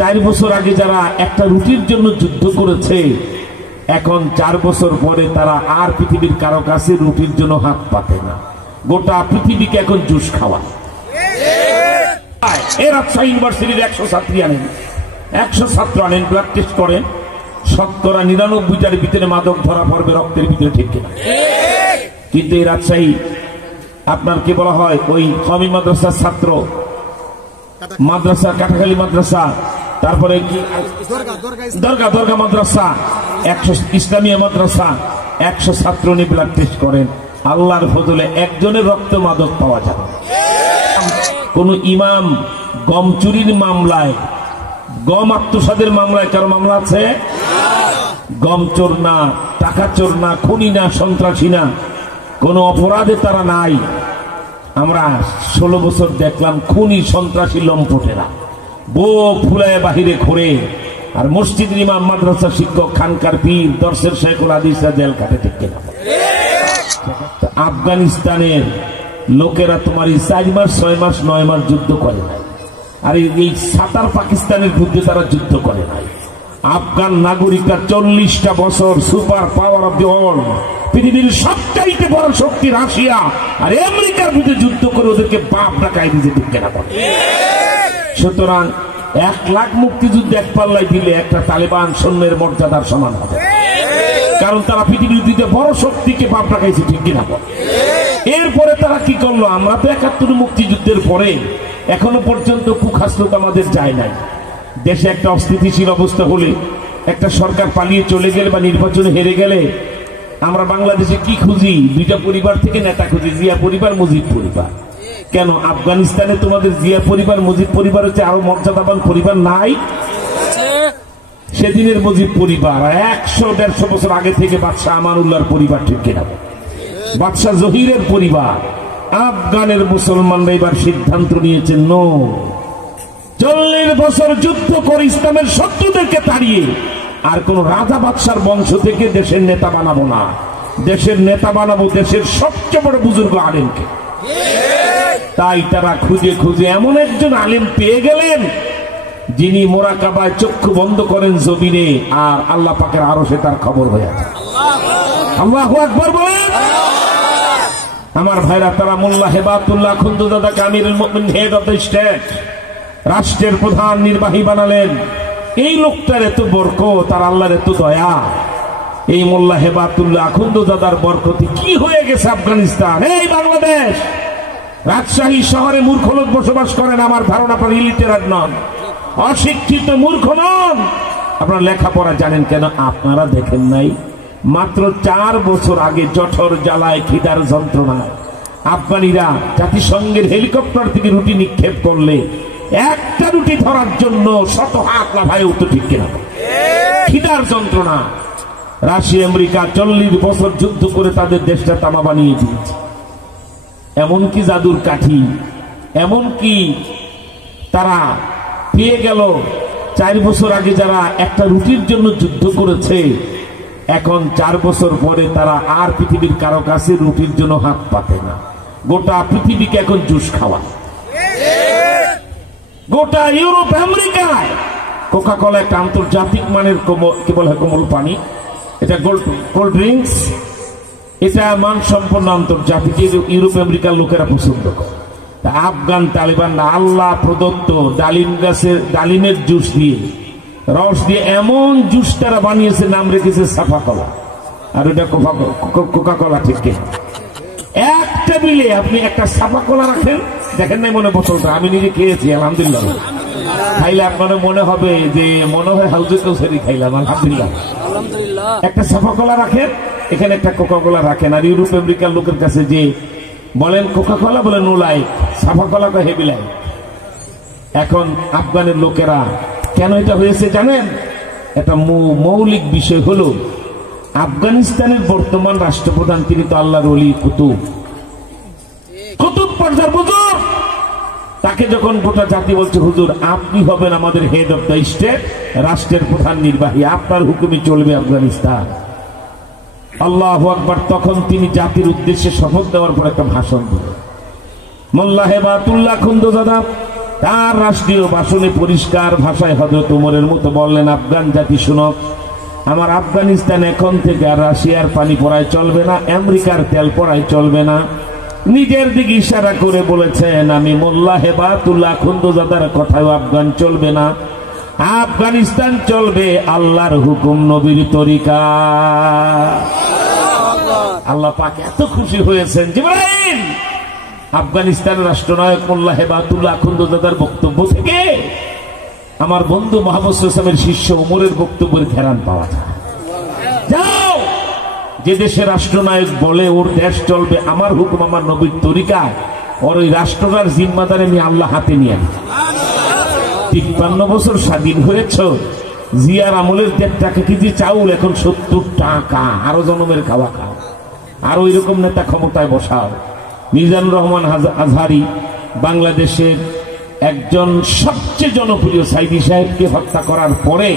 4 বছর আগে যারা একটা রুটির জন্য যুদ্ধ করেছে, এখন 4 বছর পরে তারা আর পৃথিবীর কারো কাছে রুটির জন্য হাত পাতে না, গোটা পৃথিবীকে এখন জুস খাওয়ায়। এর রাজশাহী ইউনিভার্সিটির 100 ছাত্রী আনেন, 100 ছাত্র আনেন, ব্লাড টেস্ট করেন, 99%-টার ভিতরে মাদক ধরা পড়বে রক্তের ভিতরে, ঠিক কিনা? কিন্তু এই রাজশাহী আপনার কি বলা হয়, ওই কওমি মাদ্রাসার ছাত্র, মাদ্রাসা কাটাখালী মাদ্রাসা, তারপরে কি দরগা মাদ্রাসা, 100 ইসলামিয়া মাদ্রাসা, 100 ছাত্র নিয়ে ব্লাড টেস্ট করেন, আল্লাহর ফজলে একজনের রক্ত মাদক পাওয়া যাবে। কোন ইমাম গম চুরির মামলায়, গম আত্মসাদের মামলায় কারো মামলা আছে? গম চোর না, টাকা চোর না, খুনি না, সন্ত্রাসী না, কোন অপরাধে তারা নাই। আমরা 16 বছর দেখলাম খুনি সন্ত্রাসী লম্পটেরা বুক ফুলায় বাহিরে ঘুরে, আর মসজিদের ইমাম, মাদ্রাসা শিক্ষক, খানকার পীর, দর্শের শেখুল হাদিসরা জেল কাটে, ঠিক কিনা? আফগানিস্তানের লোকেরা তোমার 4 মাস 6 মাস 9 মাস যুদ্ধ করে নাই, আর এই 7 পাকিস্তানের বিরুদ্ধে তারা যুদ্ধ করে নাই। আফগান নাগরিকরা 40টা বছর super power of the world, পৃথিবীর সবচাইতে বড় শক্তি রাশিয়া আর আমেরিকার বিরুদ্ধে যুদ্ধ করে ওদেরকে বাপ ডাকায় দিতে, ঠিক কিনা? সুতরাং 1 লাখ মুক্তিযুদ্ধ এক পাল্লায় দিলে একটা তালেবান সৈন্যের মর্যাদার সমান হবে, কারণ তারা পৃথিবীর দিতে বড় শক্তিকে বাপ ডাকাইছে, ঠিক কিনা? এরপরে তারা কি করলো? আমরা তো 71 মুক্তিযুদ্ধের পরে এখনো পর্যন্ত কুখাস্রত আমাদের যায় নাই। দেশে একটা অস্থিতিশীল অবস্থা হলে, একটা সরকার পালিয়ে চলে গেলে বা নির্বাচনে হেরে গেলে, আমরা বাংলাদেশে কি খুঁজি? 2টা পরিবার থেকে নেতা খুঁজি, জিয়া পরিবার, মুজিব পরিবার। কেন আফগানিস্তানে তোমাদের জিয়া পরিবার, মুজিব পরিবার হচ্ছে আরো মর্যাদাবান পরিবার নাই? সেদিনের মুজিব পরিবার 100-150 বছর আগে থেকে বাদশাহ আমানুল্লাহর পরিবার, ঠিক কিনা? বাদশাহ জহিরের পরিবার। আফগানের মুসলমানরা এবার সিদ্ধান্ত নিয়েছেন, নো, 40 বছর যুদ্ধ করে ইসলামের শত্রুদেরকে তাড়িয়ে আর কোন রাজা বাদশার বংশ থেকে দেশের নেতা বানাবো না, দেশের নেতা বানাবো দেশের সবচেয়ে বড় বুজুর্গ আলেমকে। তাই তারা খুঁজে খুঁজে এমন একজন আলেম পেয়ে গেলেন, যিনি মোরাকাবায় চক্ষু বন্ধ করেন জমিনে, আর আল্লাহ পাকের আরশে তার খবর হয়ে আছে। আল্লাহু আকবার বলেন। আমার ভাইরা, তারা মোল্লা হেবাতুল্লাহ খুন্দুদাদা আমিরুল মুমিনিন, হেড অফ দ্য স্টেট, রাষ্ট্রের প্রধান নির্বাহী বানালেন। এই লোকটার এত বরকত, তার আল্লাহর এত দয়া। এই মোল্লা হেবাতুল্লাহ খুন্দুদাদার বরকতে কি হয়ে গেছে আফগানিস্তান, এই বাংলাদেশ, রাজশাহী শহরে মূর্খ লোক বসবাস করেন। আমার ধারণা আপনার ইলিটারেট নন, অশিক্ষিত মূর্খ নন, আপনারা লেখাপড়া জানেন। কেন আপনারা দেখেন নাই? মাত্র 4 বছর আগে জঠর জ্বালায়, খিদার যন্ত্রণায় আফগানিরা জাতিসংঘের হেলিকপ্টার থেকে রুটি নিক্ষেপ করলে একটা রুটি ধরার জন্য 100 হাত লাফায় উঠতো, ঠিক কিনা? খিদার যন্ত্রণা। রাশিয়া আমেরিকা 40 বছর যুদ্ধ করে তাদের দেশটা তামা বানিয়ে দিয়েছে। এমনকি জাদুর কাঠি, এমনকি তারা পেয়ে গেল 4 বছর আগে যারা একটা রুটির জন্য যুদ্ধ করেছে, এখন 4 বছর পরে তারা আর পৃথিবীর কারো কাছে রুটির জন্য হাত পাতে না, গোটা পৃথিবীকে এখন জুস খাওয়ায়। গোটা ইউরোপ আমেরিকায় কোকা কোলা একটা আন্তর্জাতিক মানের কি বলে কোমল পানি, এটা কোল্ড ড্রিঙ্কস, এটা মানসম্পন্ন আন্তর্জাতিক, ইউরোপ আমেরিকার লোকেরা পছন্দ করে। আফগান তালিবান আল্লাহ প্রদত্ত ডালিম গাছের ডালিমের জুস দিয়ে, রস দিয়ে এমন জুস তারা বানিয়েছে, নাম রেখেছে সাফা কলা, আর ওটা কোকা কোলা, ঠিক কিনা? এক টেবিলে আপনি একটা সাফা কলা রাখেন, দেখেন নাই মনে বোতলটা, আমি নিজে খেয়েছি, আলহামদুলিল্লাহ। খাইলে আপনার মনে হবে যে মনে হয় হাউজে কৌসারি খাইলাম, আলহামদুলিল্লাহ। একটা সাফা কলা রাখেন, এখানে একটা কোকা কোলা রাখেন, আর ইউরোপ আমেরিকার লোকের কাছে যে বলেন কোকা কোলা, বলেন নো লাইট, সাফা কলা কা হেভি লাইট। এখন আফগানের লোকেরা কেন এটা হয়েছে জানেন? এটা মৌলিক বিষয় হলো, আফগানিস্তানের বর্তমান রাষ্ট্রপ্রধান তিনি তো আল্লাহর ওলি, কুতুব পর্যায়ের বুজুর্গ। তাকে যখন গোটা জাতি বলছে, হুজুর আপনি হবেন আমাদের হেড অফ দ্য স্টেট, রাষ্ট্রের প্রধান নির্বাহী, আপনার হুকুমে চলবে আফগানিস্তান। আল্লাহু আকবার। তখন তিনি জাতির উদ্দেশ্যে শপথ দেওয়ার পর একটা ভাষণ দিলেন। মোল্লা হেবাতুল্লাহ খুন্দুজাদা তার রাষ্ট্রীয় ভাষণে পরিষ্কার ভাষায় হযরত ওমরের মতো বললেন, আফগান জাতি শুনক, আমার আফগানিস্তান এখন থেকে আর রাশিয়ার পানি পড়ায় চলবে না, আমেরিকার তেল পড়ায় চলবে না। নিজের দিকে ইশারা করে বলেছেন, আমি মোল্লা হেবাতুল্লাহ খুন্দজাদার কথাও আফগান চলবে না, আফগানিস্তান চলবে আল্লাহর হুকুম, নবীর তরিকা। আল্লাহ পাক এত খুশি হয়েছেন, জিবরাইল আফগানিস্তানের রাষ্ট্রনায়ক মোল্লা হেবাতুল্লাহ খুন্দজাদার বক্তব্য থেকে আমার বন্ধু মুহাম্মদ সাল্লাল্লাহু আলাইহি ওয়াসাল্লামের শিষ্য ওমরের বক্তব্যের ঘেরান পাওয়া যায়। যাও, যে দেশের রাষ্ট্রনায়ক বলে ওর দেশ চলবে আমার হুকুম, আমার নবীর তরিকায়, ওর ওই রাষ্ট্রটার জিম্মাদারি আমি আল্লাহ হাতে নিয়ে আনি। 53 বছর স্বাধীন হয়েছ, জিয়ার আমলের 1.5 টাকা কেজি চাউল এখন 70 টাকা, আরো জনমের খাওয়া খাও, আর ওই রকম নেতা ক্ষমতায় বসাও। মিজানুর রহমান আজহারি বাংলাদেশের একজন সবচেয়ে জনপ্রিয় সাইদি সাহেবকে হত্যা করার পরে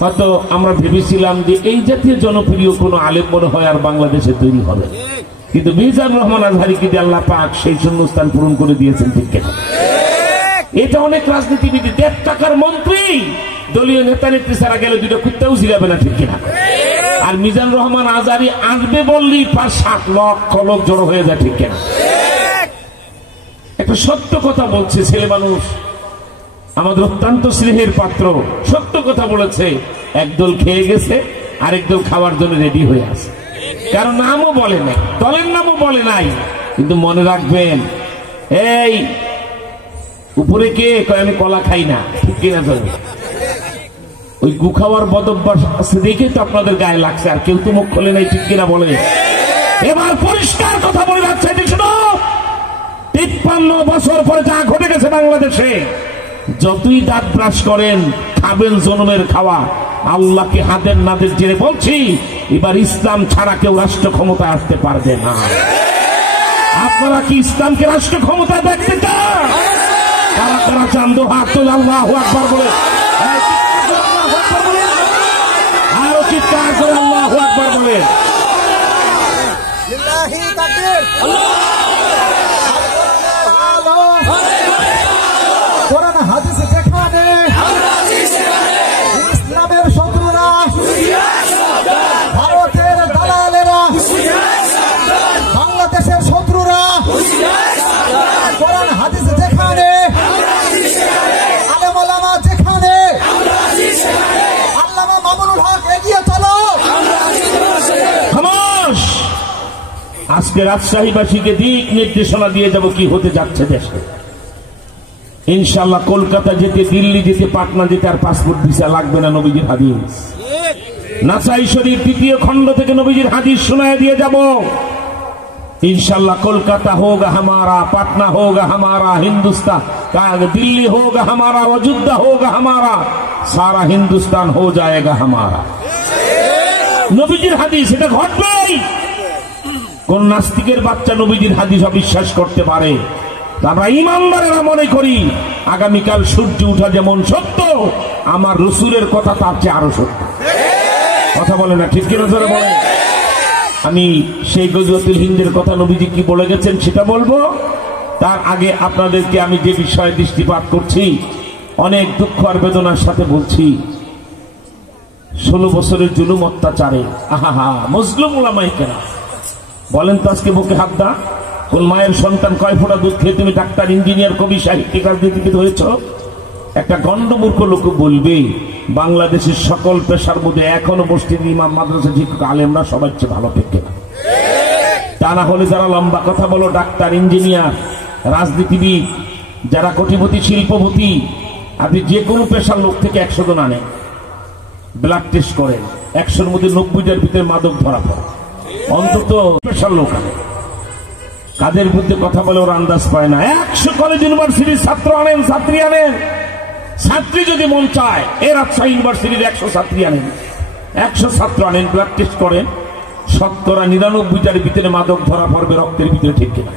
হয়তো আমরা ভেবেছিলাম যে এই জাতীয় জনপ্রিয় কোন আলেম মনে হয় আর বাংলাদেশে তৈরি হবে, কিন্তু মিজানুর রহমান আজহারিকে দিয়ে আল্লাহ পাক সেই শূন্যস্থান পূরণ করে দিয়েছেন। ঠিক কেন? এটা অনেক রাজনীতিবিদ 1.5 টাকার মন্ত্রী দলীয় নেতা নেত্রী ছাড়া গেলে 2টা কুত্তাও জিরাবে না। ঠিক কিনা? আর মিজানুর রহমান আজহারি আসবে বললেই 5-7 লক্ষ লোক জড়ো হয়ে যায়। ঠিক কিনা? একটা সত্য কথা বলছে ছেলে মানুষ, আমাদের অত্যন্ত স্নেহের পাত্র, সত্য কথা বলেছে। একদল খেয়ে গেছে, আরেক দল খাওয়ার জন্য রেডি হয়ে আছে। কারণ নামও বলে নাই, দলের নামও বলে নাই, কিন্তু মনে রাখবেন, এই উপরে কে কয় আমি কলা খাই না। ঠিক কিনা? ওই গু খাওয়ার বদভ্যাস আছে দেখে তো আপনাদের গায়ে লাগছে, আর কেউ তো মুখ খোলে নাই। ঠিক কিনা বলে? এবার পরিষ্কার কথা বলে রাখছে, 53 বছর পরে যা ঘটে গেছে বাংলাদেশে, যতই দাঁত ব্রাশ করেন খাবেন জনমের খাওয়া। আল্লাহকে হাতের নাদের জেনে বলছি, এবার ইসলাম ছাড়া কেউ রাষ্ট্র ক্ষমতায় আসতে পারবে না। আপনারা কি ইসলামকে রাষ্ট্র ক্ষমতায় দেখতে চান? কারা কারা চান? দো হাত তোলে, আল্লাহু আকবার বলে, আরো চিৎকার করে আল্লাহু আকবার বলে। কোরআন হাদিস যেখানে, ইসলামের শত্রুরা, ভারতের দালালেরা, বাংলাদেশের শত্রুরা, কোরআন হাদিস যেখানে, আলেম ওলামা যেখানে, আল্লামা মামুনুল হক এগিয়ে চলো। খামোশ। আজকে রাজশাহীবাসীকে দিক নির্দেশনা দিয়ে যাব কি হতে যাচ্ছে দেশে। ইনশাআল্লাহ কলকাতা যেতে, দিল্লি যেতে, পাটনা যেতে আর পাসপোর্ট ভিসা লাগবে না। নবীজির হাদিস নাসাই শরীফ 2য় খণ্ড থেকে নবীজির হাদিস শোনায় দিয়ে যাব। इंशाल्लाह कोलकाता होगा हमारा, पटना होगा हमारा, हिंदुस्तान दिल्ली होगा हमारा, अयोध्या होगा हमारा, सारा हिंदुस्तान हो जाएगा हमारा। নবীজির হাদিস এটা ঘটবেই। কোন নাস্তিকের বাচ্চা নবীজির হাদিস অবিশ্বাস করতে পারে? আমরা ইমানদারেরা মনে করি আগামীকাল সূর্য ওঠা যেমন সত্য, আমার রসুলের কথা তার চেয়ে আরো সত্য। কথা বলে না? ঠিক কিনা জোরে বলে। আমি সেই গজওয়াতুল হিন্দের কথা নবীজি কি বলে গেছেন সেটা বলবো। তার আগে আপনাদেরকে আমি যে বিষয়ে দৃষ্টিপাত করছি, অনেক দুঃখ আর বেদনার সাথে বলছি, 16 বছরের জুলুম অত্যাচারে আহা মুসলিম উলামায়ে কেরাম বলেন তো, আজকে বুকে হাত দা, কোন মায়ের সন্তান কয় ফোঁটা দুধ খেয়ে তুমি ডাক্তার, ইঞ্জিনিয়ার, কবি, সাহিত্যিক, রাজনীতিবিদ হয়েছ? একটা গণ্ডমূর্খ লোক বলবে বাংলাদেশের সকল পেশার মধ্যে এখনো মসজিদ, ইমাম, মাদ্রাসা শিক্ষক, আলেমরা সবার চেয়ে ভালো পেকে না। তা না হলে যারা লম্বা কথা বলো, ডাক্তার, ইঞ্জিনিয়ার, রাজনীতিবিদ, যারা কোটিপতি, শিল্পপতি, আপনি যে কোনো পেশার লোক থেকে 100 জন আনেন, ব্লাড টেস্ট করেন, 100-র মধ্যে 90টার ভিতরে মাদক ধরা পড়ে। অন্তত পেশার লোক আনে, কাদের মধ্যে কথা বলে ওরা আন্দাজ পায় না। 100 কলেজ ইউনিভার্সিটির ছাত্র আনেন, ছাত্রী আনেন, ছাত্রী যদি মন চায় এ রাজশাহী ইউনিভার্সিটির 100 ছাত্রী আনেন, 100 ছাত্র আনেন, ব্লাড টেস্ট করেন, 99টার ভিতরে মাদক ধরা পড়বে রক্তের ভিতরে। ঠিক কিনা?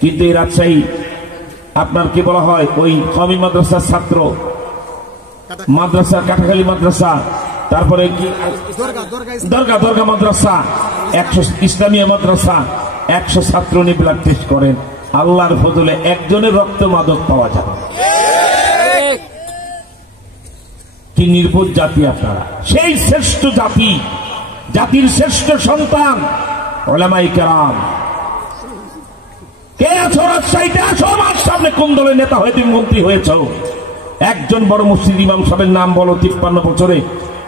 কিন্তু এই রাজশাহী আপনার কি বলা হয়, ওই কওমি মাদ্রাসার ছাত্র, মাদ্রাসা, কাটাখালী মাদ্রাসা, তারপরে কি দরগা মাদ্রাসা, 100 ইসলামিয়া মাদ্রাসা, 100 ছাত্র নিয়ে ব্লাড টেস্ট করেন, আল্লাহর ফজলে একজনের রক্ত মাদক পাওয়া যাবে। কি নির্বোধ জাতি আপনারা! সেই শ্রেষ্ঠ জাতি, জাতির শ্রেষ্ঠ সন্তান উলামায়ে কেরাম। কে আছো রাজশাহীতে? আসো আমার সামনে। কোন দলের নেতা হয়ে তুমি মন্ত্রী হয়েছ? একজন বড় মসজিদ ইমাম সাহেবের নাম বলো। 53 বছরে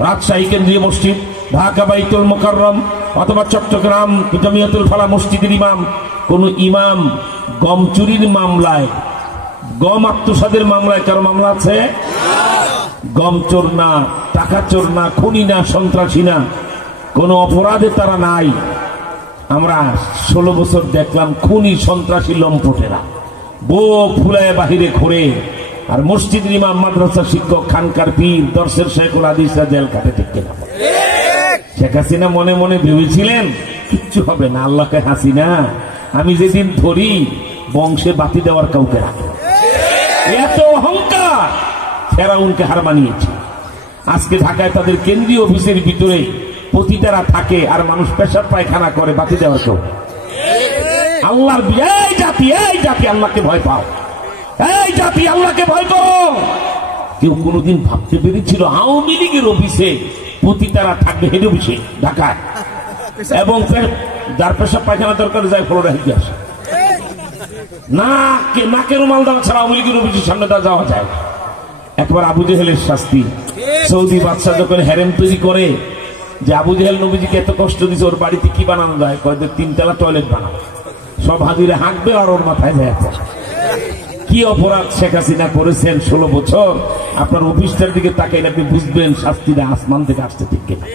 রাজশাহী কেন্দ্রীয় মসজিদ, ঢাকা বাইতুল মুকাররম অথবা চট্টগ্রাম জামিয়াতুল ফালাহ মসজিদের ইমাম। কোন ইমাম গম চুরির মামলায়, গম আত্মসাদের মামলায় কারো মামলা আছে? গম চোর না, টাকা চোর না, খুনি না, সন্ত্রাসী না, কোন অপরাধে তারা নাই। আমরা 16 বছর দেখলাম খুনি সন্ত্রাসী লম্পটেরা বুক ফুলায় বাহিরে ঘোরে, আর মসজিদের ইমাম, মাদ্রাসা শিক্ষক, খানকার পীর, দর্শের শেখুল হাদিসরা জেল কাটে। ঠিক কিনা? শেখ হাসিনা মনে মনে ভেবেছিলেন কিচ্ছু হবে না, আল্লাহকে হাসিনা আমি যেদিন ধরি বংশে বাতি দেওয়ার কাউকে রাখে। এত অহংকার ফেরাউনকে হার মানিয়েছে। আজকে ঢাকায় তাদের কেন্দ্রীয় অফিসের ভিতরে পতিতারা থাকে আর মানুষ পেশাব পায়খানা করে, বাতি দেওয়ার কেউ। আল্লাহর এই জাতি, এই জাতি আল্লাহকে ভয় পাও, এই জাতি আল্লাহকে ভয় করো। কেউ কোনোদিন ভাবতে পেরেছিল আওয়ামী লীগের অফিসে পতিতারা থাকবে? হেড অফিসে ঢাকায়, এবং যার পেশাব পায়খানা দরকার যায় ফ্লোরে হেঁটে আসে। নাকের রুমাল দেওয়া ছাড়া আওয়ামী লীগের অফিসের সামনে যাওয়া যায়? একবার আবু জেহেলের শাস্তি। সৌদি বাদশা যখন হেরেম তৈরি করে যে আবু জেহেল নবীজিকে এত কষ্ট দিচ্ছে, ওর বাড়িতে কি বানানো যায়? কয়েকদিন 3 তলা টয়লেট বানানো, সব হাজিরে হাঁকবে আর ওর মাথায় যায়। কি অপরাধ শেখ হাসিনা করেছেন 16 বছর? আপনার অফিসটার দিকে তাকাইলে আপনি বুঝবেন শাস্তিটা আসমান থেকে আসতে। ঠিক কিনা?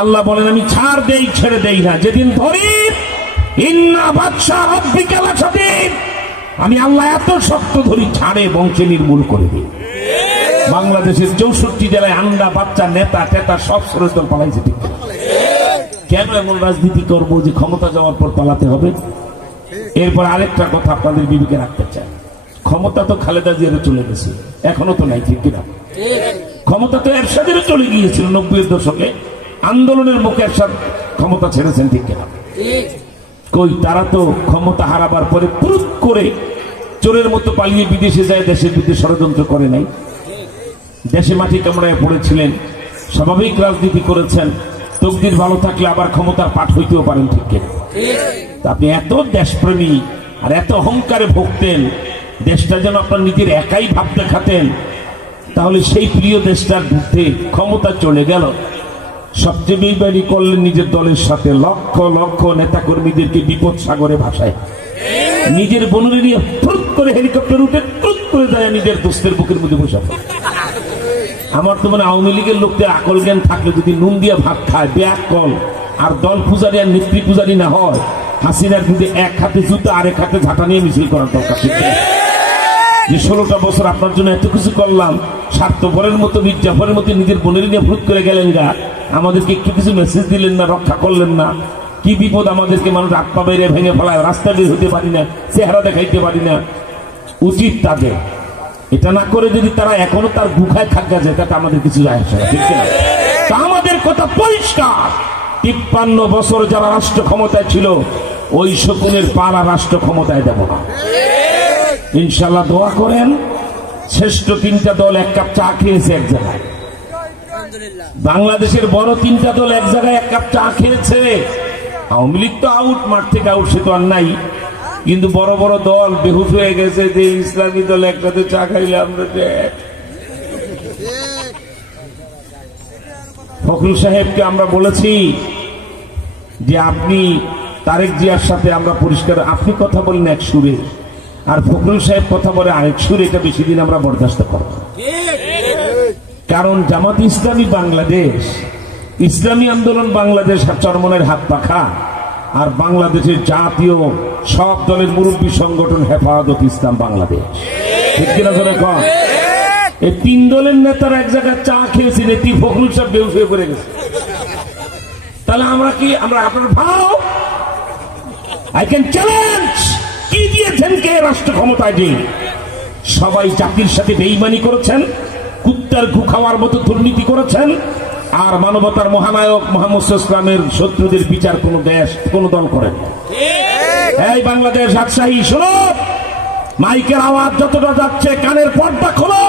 আল্লাহ বলেন আমি ছাড় দেই, ছেড়ে দেই না, যেদিন ধরি ইন্না বাদশা রাব্বিকা লাশাদীদ, আমি আল্লাহ এত শক্ত ধরি, ছাড়ে বংশে নির্মূল করে দিই। বাংলাদেশের 64 জেলায় আন্ডা বাচ্চা নেতা টেতা সব সরদল পালাইছে। ঠিক কেন এমন রাজনীতি করবো যে ক্ষমতা যাওয়ার পর পালাতে হবে? এরপর আরেকটা কথা আপনাদের বিবেকে রাখতে চাই, ক্ষমতা তো খালেদা জিয়ার চলে গেছে, এখনো তো নাই। ঠিক কিনা? ক্ষমতা তো এরশাদেরও চলে গিয়েছিল 90-এর দশকে, আন্দোলনের মুখে এরশাদ ক্ষমতা ছেড়েছেন। ঠিক কিনা? কই তারা তো ক্ষমতা হারাবার পরে প্রুফ করে চোরের মতো পালিয়ে বিদেশে যায়, দেশের বিরুদ্ধে ষড়যন্ত্র করে নাই। দেশে মাটি কামড়ায় পড়েছিলেন, স্বাভাবিক রাজনীতি করেছেন। তকদির ভালো থাকলে আবার ক্ষমতার পাঠ হইতেও পারেন। ঠিক কিনা? আপনি এত দেশপ্রেমী আর এত অহংকারে ভুগতেন, দেশটা যেন আপনার নিজের একাই ভাব দেখাতেন, তাহলে সেই প্রিয় দেশটার বিরুদ্ধে ক্ষমতা চলে গেল। সবচেয়ে বেইমানি করলেন নিজের দলের সাথে, লক্ষ লক্ষ নেতাকর্মীদেরকে বিপদ সাগরে ভাসায়, নিজের বনুরে নিয়ে ট্রুত করে হেলিকপ্টার উঠে ট্রুত করে যায় নিজের দোস্তের বুকের মধ্যে বসে। আমার তো মানে আওয়ামী লীগের লোকদের আকল জ্ঞান থাকলে যদি নুন দিয়ে ভাত খায়, বেআকল আর দল পূজারী আর নেত্রী পূজারী না হয়, হাসিনার বিরুদ্ধে এক হাতে জুতো আরেক হাতে ঝাঁটা নিয়ে মিছিল করার দরকার। যে 16টা বছর আপনার জন্য এত কিছু করলাম, স্বার্থপরের মতো মির্জাফরের মতো নিজের বোনের নিয়ে ভ্রুত করে গেলেন গা, আমাদেরকে একটু কিছু মেসেজ দিলেন না, রক্ষা করলেন না। কি বিপদ আমাদেরকে, মানুষ হাত পা বেড়ে ভেঙে ফেলায়, রাস্তা বের হতে পারি না, চেহারা দেখাইতে পারি না। উচিত তাদের এটা না করে যদি তারা এখনো তার গুখায় থাকা যায়, তাতে আমাদের কিছু যায় আসে না। ঠিক না? তা আমাদের কথা পরিষ্কার, 53 বছর যারা রাষ্ট্র ক্ষমতায় ছিল, ওই শকুনের পালা রাষ্ট্র ক্ষমতায় দেব না। ইনশাল্লাহ দোয়া করেন। শ্রেষ্ঠ 3টা দল 1 কাপ চা খেয়েছে এক জায়গায়, বাংলাদেশের বড় 3টা দল এক জায়গায় 1 কাপ চা খেয়েছে। আওয়ামী লীগ তো আউট, মাঠ থেকে আউট, সে তো আর নাই। কিন্তু বড় বড় দল বেহুশ হয়ে গেছে যে ইসলামী দল একসাথে চা খাইলে আমরা। ফখরুল সাহেবকে আমরা বলেছি যে আপনি তারেক জিয়ার সাথে আমরা পরিষ্কার, আপনি কথা বলেন এক সুরে আর ফখরুল সাহেব কথা বলে আরেক সুরে, এটা বেশি দিন আমরা বরদাস্ত করব। কারণ জামাত ইসলামী বাংলাদেশ, ইসলামী আন্দোলন বাংলাদেশ চরমনের হাত পাখা, আর বাংলাদেশের জাতীয় সব দলের মুরব্বী সংগঠন হেফাজত ইসলাম বাংলাদেশ। ঠিক কিনা ধরে কম? এই 3 দলের নেতারা এক জায়গায় চা খেয়েছি, নেত্রী ফখরুল সাহেব বেহুশ হয়ে পড়ে গেছে। তাহলে আমরা কি, আমরা আপনার ভাও, আই ক্যান চ্যালেঞ্জ, কি দিয়েছেন কে রাষ্ট্র ক্ষমতায়? যে সবাই জাতির সাথে বেঈমানি করেছেন, কুত্তার ঘু খাওয়ার মতো দুর্নীতি করেছেন, আর মানবতার মহানায়ক মুহাম্মদ সাল্লাল্লাহু আলাইহি ওয়াসাল্লামের শত্রুদের বিচার কোন দেশ কোন দল করেন। এই বাংলাদেশ রাজশাহী শোনো, মাইকের আওয়াজ যতটা যাচ্ছে কানের পর্দা খোলো।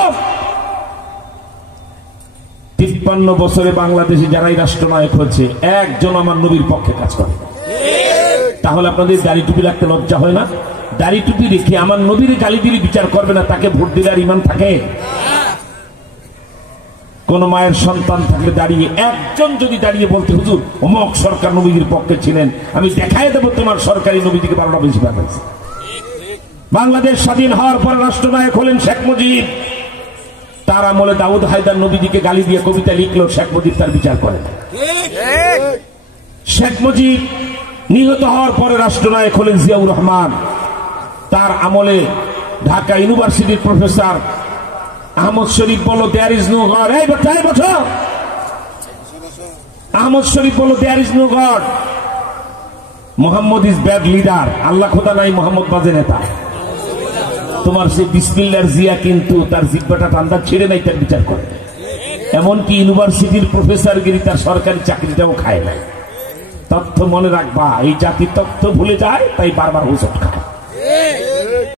53 বছরে বাংলাদেশে যারাই রাষ্ট্রনায়ক হচ্ছে একজন আমার নবীর পক্ষে কাজ করে। তাহলে আপনাদের দাড়ি টুপি রাখতে লজ্জা হয় না? দাড়ি টুপি রেখে আমার নবীর গালি দিলে বিচার করবে না, তাকে ভোট দিলে আর ইমান থাকে? কোন মায়ের সন্তান থাকলে দাঁড়িয়ে একজন যদি দাঁড়িয়ে বলতে, হুজুর অমুক সরকার নবীর পক্ষে ছিলেন, আমি দেখাই দেবো তোমার সরকারি নবী থেকে 12টা বেশি পাঠাইছে। বাংলাদেশ স্বাধীন হওয়ার পর রাষ্ট্রনায়ক হলেন শেখ মুজিব। তার আমলে দাউদ হায়দার নবীজিকে গালি দিয়ে কবিতা লিখলো, শেখ মুজিব তার বিচার করেন। শেখ মুজিব নিহত হওয়ার পরে রাষ্ট্রনায়ক হলেন জিয়াউর রহমান। তার আমলে ঢাকা ইউনিভার্সিটির প্রফেসর আহমদ শরীফ বলো দেয়ার ইজ নো গড। এই বছর আহমদ শরীফ বলো there is no God, Mohammad is bad leader. আল্লাহ খোদা নাই, মোহাম্মদ বাজে নেতা। তোমার সেই বিসমিল্লার জিয়া কিন্তু তার জিব্বাটা টান্দা ছেড়ে নাই, তার বিচার করে। এমনকি ইউনিভার্সিটির প্রফেসর গিরি তার সরকারি চাকরিটাও খায় নাই। তথ্য মনে রাখবা, এই জাতি তথ্য ভুলে যায়, তাই বারবার হুজুর খায়।